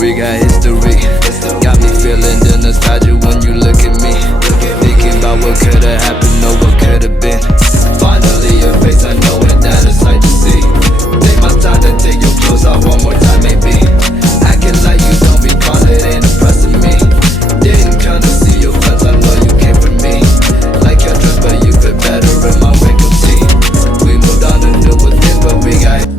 We got history. Got me feeling the nostalgia when you look at me. Thinking about what could've happened or what could've been. Finally your face, I know it, that a sight to see. Take my time to take your clothes off one more time maybe. Acting like you don't recall it, ain't impressing me. Didn't come to see your friends, I know you came for me. Like your dress, but you fit better in my wrinkled tee. We moved on to newer things, but we got you.